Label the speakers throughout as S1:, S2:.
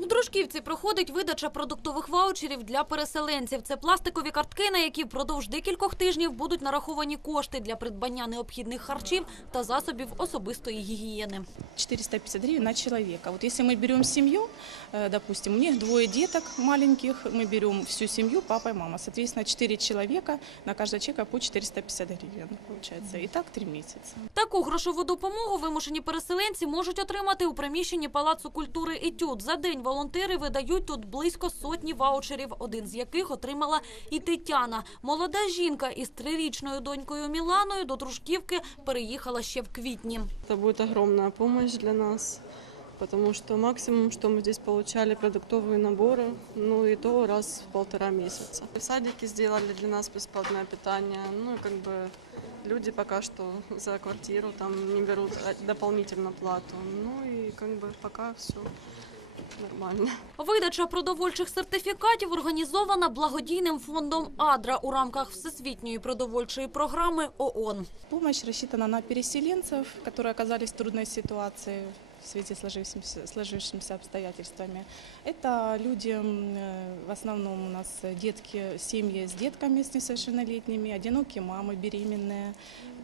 S1: У Дружківці проходить видача продуктових ваучерів для переселенців. Це пластикові картки, на які впродовж декількох тижнів будуть нараховані кошти для придбання необхідних харчів та засобів особистої гігієни.
S2: 450 гривен на человека. Вот если мы берем семью, э, допустим, у них двое деток маленьких, мы берем всю семью, папа и мама. Соответственно, 4 человека, на каждого человека по 450 гривен получается. И так 3 месяца.
S1: Таку грошову допомогу вимушені переселенці можуть отримати у приміщенні Палацу культури «Етюд». За день волонтери видають тут близько сотні ваучерів, один з яких отримала і Тетяна. Молода жінка із трирічною донькою Міланою до Дружківки переїхала ще в квітні.
S3: Это будет огромная помощь для нас, потому что максимум, что мы здесь получали, продуктовые наборы, ну и то раз в полтора месяца. В садике сделали для нас бесплатное питание, ну и как бы люди пока что за квартиру там не берут а, дополнительно плату, ну и как бы пока все нормально.
S1: Видача продовольчих сертифікатів організована благодійним фондом «Адра» у рамках Всесвітньої продовольчої програми ООН.
S2: Помощь рассчитана на переселенцев, которые оказались в трудной ситуации в связи с сложившимися, сложившимися обстоятельствами. Это люди, м, э, в основном у нас детки, семьи с детками с несовершеннолетними, одинокие мамы, беременные,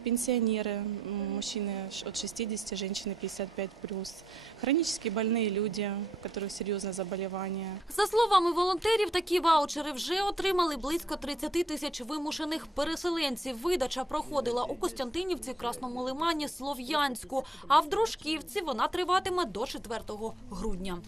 S2: пенсионеры, м, мужчины ш- от 60, женщины 55+, хронически больные люди, у которых серьезное заболевание.
S1: За словами волонтерів, такі ваучери вже отримали близько 30 тисяч вимушених переселенців. Видача проходила у Костянтинівці, Красному Лимані, Слов'янську, а в Дружківці вона триватиме до 4 грудня.